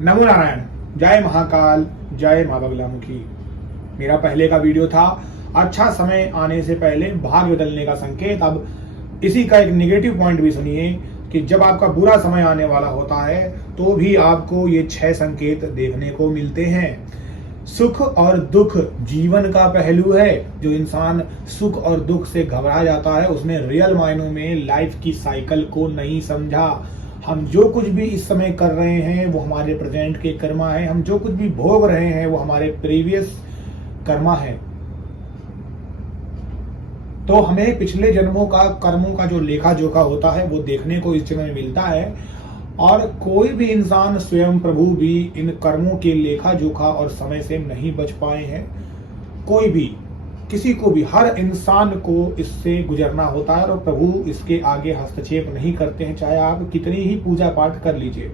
नमो नारायण, जय महाकाल, जय माँ बगलामुखी। मेरा पहले का वीडियो था अच्छा समय आने से पहले भाग्य बदलने का संकेत। अब इसी का एक नेगेटिव पॉइंट भी सुनिए कि जब आपका बुरा समय आने वाला होता है तो भी आपको ये 6 संकेत देखने को मिलते हैं। सुख और दुख जीवन का पहलू है। जो इंसान सुख और दुख से घबरा जाता है उसने रियल मायनों में लाइफ की साइकिल को नहीं समझा। हम जो कुछ भी इस समय कर रहे हैं वो हमारे प्रेजेंट के कर्मा है। हम जो कुछ भी भोग रहे हैं वो हमारे प्रीवियस कर्मा है। तो हमें पिछले जन्मों का कर्मों का जो लेखा जोखा होता है वो देखने को इस जन्म में मिलता है। और कोई भी इंसान, स्वयं प्रभु भी इन कर्मों के लेखा जोखा और समय से नहीं बच पाए हैं। कोई भी, किसी को भी, हर इंसान को इससे गुजरना होता है और प्रभु इसके आगे हस्तक्षेप नहीं करते हैं, चाहे आप कितनी ही पूजा पाठ कर लीजिए।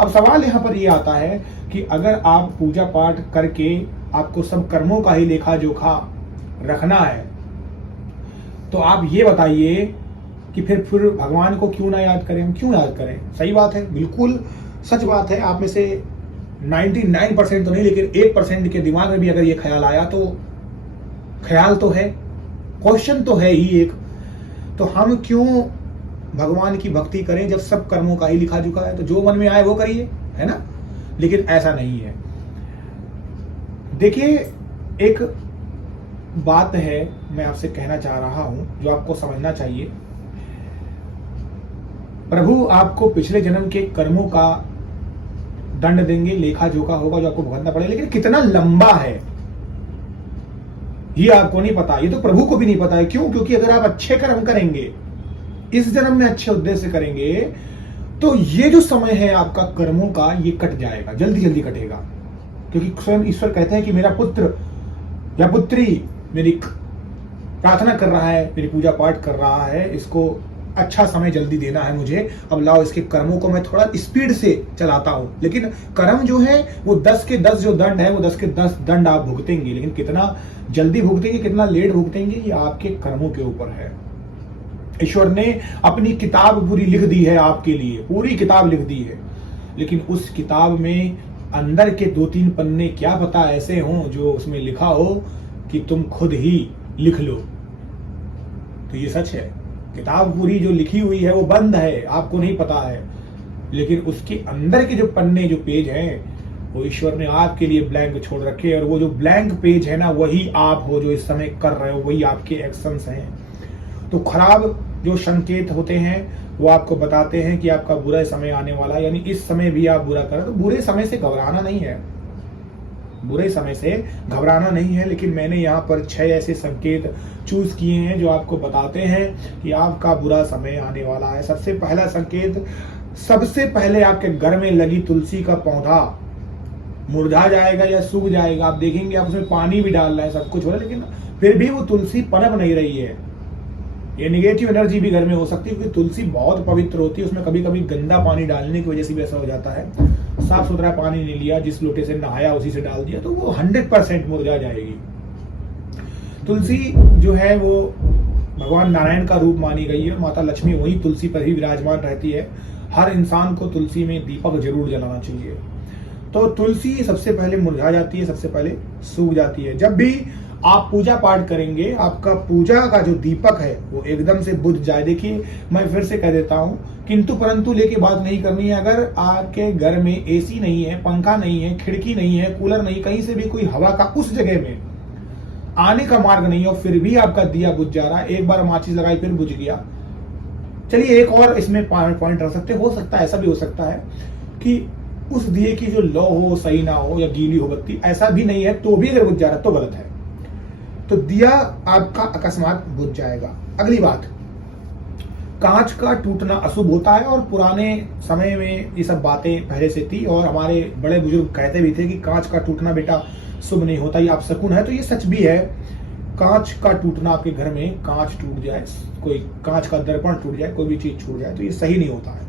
अब सवाल यहाँ पर यह आता है कि अगर आप पूजा पाठ करके आपको सब कर्मों का ही लेखा जोखा रखना है तो आप ये बताइए कि फिर भगवान को क्यों ना याद करें, हम क्यों याद करें। सही बात है, बिल्कुल सच बात है। आप में से 99% तो नहीं लेकिन 1% के दिमाग में भी अगर ये ख्याल आया तो ख्याल तो है, क्वेश्चन तो है ही एक, तो हम क्यों भगवान की भक्ति करें जब सब कर्मों का ही लिखा जोखा है। तो जो मन में आए वो करिए, है ना। लेकिन ऐसा नहीं है। देखिए, एक बात है मैं आपसे कहना चाह रहा हूं जो आपको समझना चाहिए। प्रभु आपको पिछले जन्म के कर्मों का दंड देंगे, लेखा जोखा होगा जो आपको भुगतना पड़ेगा, लेकिन कितना लंबा है ये आपको नहीं पता। ये तो प्रभु को भी नहीं पता है। क्यों? क्योंकि अगर आप अच्छे कर्म करेंगे, इस जन्म में अच्छे उद्देश्य से करेंगे, तो ये जो समय है आपका कर्मों का ये कट जाएगा, जल्दी जल्दी कटेगा। क्योंकि स्वयं ईश्वर कहते हैं कि मेरा पुत्र या पुत्री मेरी प्रार्थना कर रहा है, मेरी पूजा पाठ कर रहा है, इसको अच्छा समय जल्दी देना है मुझे। अब लाओ इसके कर्मों को मैं थोड़ा स्पीड से चलाता हूं। लेकिन कर्म जो है वो 10 के 10 जो दंड है वो 10 के 10 दंड आप भुगतेंगे। लेकिन कितना जल्दी भुगतेंगे, कितना लेट भुगतेंगे, ये आपके कर्मों के ऊपर है। ईश्वर ने अपनी किताब पूरी लिख दी है आपके लिए, पूरी किताब लिख दी है। लेकिन उस किताब में अंदर के 2-3 पन्ने क्या पता ऐसे हों जो उसमें लिखा हो कि तुम खुद ही लिख लो। तो ये सच है, किताब पूरी जो लिखी हुई है वो बंद है, आपको नहीं पता है। लेकिन उसके अंदर के जो पन्ने, जो पेज हैं, वो ईश्वर ने आपके लिए ब्लैंक छोड़ रखे। और वो जो ब्लैंक पेज है ना, वही आप हो जो इस समय कर रहे हो, वही आपके एक्शंस हैं। तो खराब जो संकेत होते हैं वो आपको बताते हैं कि आपका बुरा समय आने वाला है। यानी इस समय भी आप बुरा करें तो बुरे समय से घबराना नहीं है, बुरे समय से घबराना नहीं है। लेकिन मैंने यहाँ पर 6 ऐसे संकेत चूज किए हैं जो आपको बताते हैं कि आपका बुरा समय आने वाला है। सबसे पहला संकेत, सबसे पहले आपके घर में लगी तुलसी का पौधा मुरझा जाएगा या सूख जाएगा। आप देखेंगे आप उसमें पानी भी डाल रहे हैं, सब कुछ हो रहा है, लेकिन फिर भी वो तुलसी पनप नहीं रही है। ये निगेटिव एनर्जी भी घर में हो सकती है, क्योंकि तुलसी बहुत पवित्र होती है। उसमें कभी कभी गंदा पानी डालने की वजह से भी ऐसा हो जाता है। साफ सुथरा पानी नहीं लिया, जिस लोटे से नहाया उसी से डाल दिया, तो वो 100% मुरझा जाएगी। तुलसी जो है वो भगवान नारायण का रूप मानी गई है। माता लक्ष्मी वही तुलसी पर ही विराजमान रहती है। हर इंसान को तुलसी में दीपक जरूर जलाना चाहिए। तो तुलसी सबसे पहले मुरझा जाती है, सबसे पहले सूख जाती है। जब भी आप पूजा पाठ करेंगे, आपका पूजा का जो दीपक है वो एकदम से बुझ जाए। देखिए, मैं फिर से कह देता हूं, किंतु परंतु लेके बात नहीं करनी है। अगर आपके घर में एसी नहीं है, पंखा नहीं है, खिड़की नहीं है, कूलर नहीं, कहीं से भी कोई हवा का उस जगह में आने का मार्ग नहीं है और फिर भी आपका दिया बुझ जा रहा है, एक बार माचिस लगाई फिर बुझ गया, चलिए एक और इसमें पॉइंट रख सकते, हो सकता है ऐसा भी हो सकता है कि उस दिए की जो लौ हो सही ना हो या गीली हो बत्ती, ऐसा भी नहीं है तो भी अगर बुझ जा रहा है तो गलत है। तो दिया आपका अकस्मात बुझ जाएगा। अगली बात, कांच का टूटना अशुभ होता है। और पुराने समय में ये सब बातें पहले से थी और हमारे बड़े बुजुर्ग कहते भी थे कि कांच का टूटना बेटा शुभ नहीं होता, ये आप शकुन है। तो ये सच भी है। कांच का टूटना, आपके घर में कांच टूट जाए, कोई कांच का दर्पण टूट जाए, कोई भी चीज छूट जाए, तो ये सही नहीं होता है।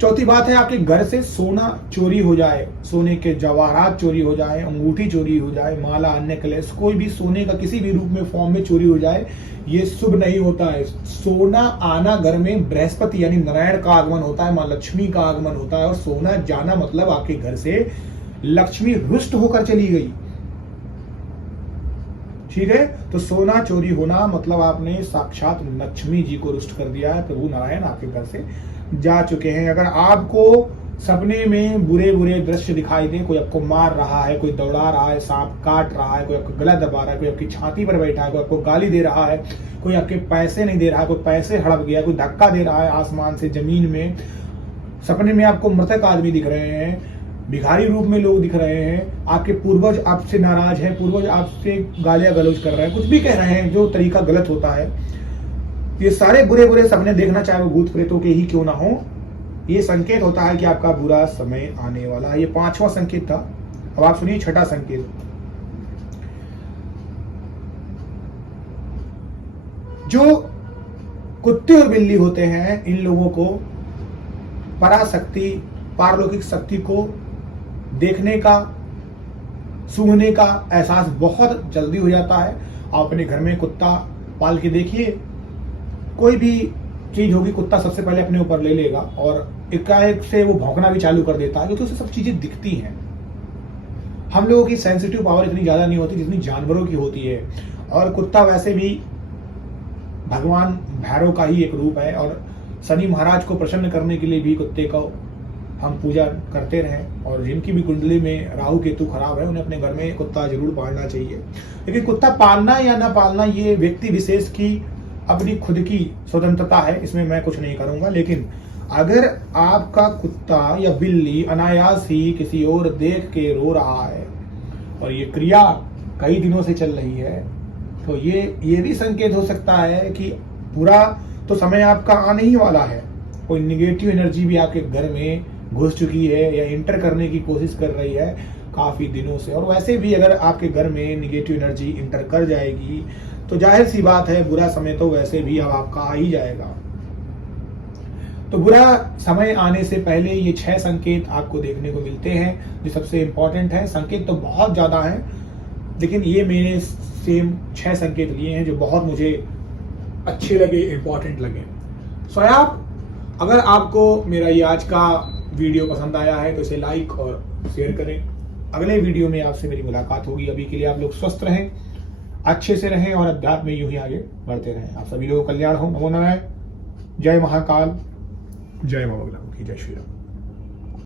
चौथी बात है आपके घर से सोना चोरी हो जाए, सोने के जवाहरात चोरी हो जाए, अंगूठी चोरी हो जाए, माला, नेकलेस, कोई भी सोने का किसी भी रूप में फॉर्म में चोरी हो जाए, ये शुभ नहीं होता है। सोना आना घर में बृहस्पति यानी नारायण का आगमन होता है, माँ लक्ष्मी का आगमन होता है, और सोना जाना मतलब आपके घर से लक्ष्मी रुष्ट होकर चली गई। ठीक है, तो सोना चोरी होना मतलब आपने साक्षात लक्ष्मी जी को रुष्ट कर दिया है, प्रभु नारायण आपके घर से जा चुके हैं। अगर आपको सपने में बुरे बुरे दृश्य दिखाई दे, कोई आपको मार रहा है, कोई दौड़ा रहा है, सांप काट रहा है, कोई आपको गला दबा रहा है, कोई आपकी छाती पर बैठा है, कोई आपको गाली दे रहा है, कोई आपके पैसे नहीं दे रहा है, कोई पैसे हड़प गया, कोई धक्का दे रहा है आसमान से जमीन में, सपने में आपको मृतक आदमी दिख रहे हैं, भिखारी रूप में लोग दिख रहे हैं, आपके पूर्वज आपसे नाराज हैं, पूर्वज आपसे गालियां गलौज कर रहे हैं, कुछ भी कह रहे हैं जो तरीका गलत होता है, ये सारे बुरे बुरे सपने देखना, चाहे वो भूत प्रेतों के ही क्यों ना हो, ये संकेत होता है कि आपका बुरा समय आने वाला है। ये 5वां संकेत था। अब आप सुनिए 6ठा संकेत। जो कुत्ते और बिल्ली होते हैं, इन लोगों को पराशक्ति, पारलौकिक शक्ति को देखने का, सूंघने का एहसास बहुत जल्दी हो जाता है। आप अपने घर में कुत्ता पाल के देखिए, कोई भी चीज होगी कुत्ता सबसे पहले अपने ऊपर ले लेगा और एकाएक से वो भौंकना भी चालू कर देता है, क्योंकि उसे सब चीजें दिखती हैं। हम लोगों की सेंसिटिव पावर इतनी ज्यादा नहीं होती जितनी जानवरों की होती है, और कुत्ता वैसे भी भगवान भैरव का ही एक रूप है, और शनि महाराज को प्रसन्न करने के लिए भी कुत्ते को हम पूजा करते रहें। और जिनकी भी कुंडली में राहु केतु खराब है, उन्हें अपने घर में कुत्ता जरूर पालना चाहिए। लेकिन कुत्ता पालना या ना पालना ये व्यक्ति विशेष की अपनी खुद की स्वतंत्रता है, इसमें मैं कुछ नहीं करूंगा। लेकिन अगर आपका कुत्ता या बिल्ली अनायास ही किसी और देख के रो रहा है और ये क्रिया कई दिनों से चल रही है, तो ये भी संकेत हो सकता है कि बुरा तो समय आपका आने ही वाला है। कोई निगेटिव एनर्जी भी आपके घर में घुस चुकी है या इंटर करने की कोशिश कर रही है काफी दिनों से। और वैसे भी अगर आपके घर में निगेटिव एनर्जी इंटर कर जाएगी तो जाहिर सी बात है बुरा समय तो वैसे भी अब आपका आ ही जाएगा। तो बुरा समय आने से पहले ये 6 संकेत आपको देखने को मिलते हैं जो सबसे इंपॉर्टेंट है। संकेत तो बहुत ज्यादा है, लेकिन ये मैंने सेम 6 संकेत लिए हैं जो बहुत मुझे अच्छे लगे, इंपॉर्टेंट लगे। सो अगर आपको मेरा ये आज का वीडियो पसंद आया है तो इसे लाइक और शेयर करें। अगले वीडियो में आपसे मेरी मुलाकात होगी। अभी के लिए आप लोग स्वस्थ रहें, अच्छे से रहें और अध्यात्म में यूं ही आगे बढ़ते रहें। आप सभी लोगों को कल्याण हो। नमो नारायण। जय महाकाल, जय मां बगला मुखी, जय श्री राम।